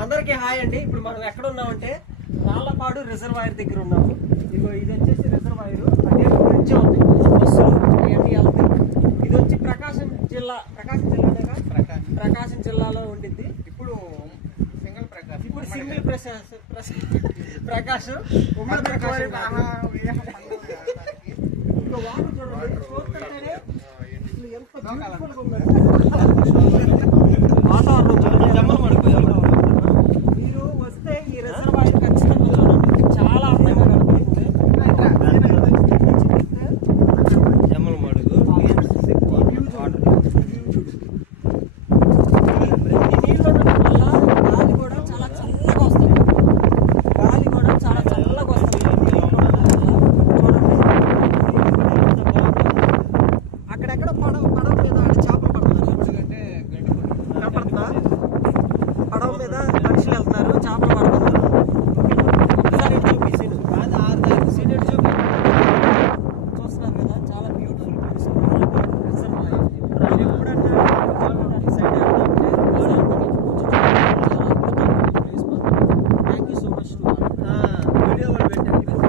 అందరికీ హాయ్ అండి. ఇప్పుడు మనం ఎక్కడ ఉన్నామంటే రాళ్లపాడు రిజర్వాయర్ దగ్గర ఉన్నాము. ఇదిగో ఇది వచ్చేసి రిజర్వాయర్, అదే బ్రిడ్జ్ ఉంది, బస్సులు ఇవన్నీ వెళ్తాయి. ఇది వచ్చి ప్రకాశం జిల్లాగా ప్రకాశం జిల్లాలో ఉండిద్ది. ఇప్పుడు సింగిల్ ప్రకాశం ఉమ్మడి ప్రకాశం. ఇంకా వాటర్ చూడండి, చూస్తుంటేనే ఎంత బ్యూటిఫుల్ గా ఉంది వాతావరణం.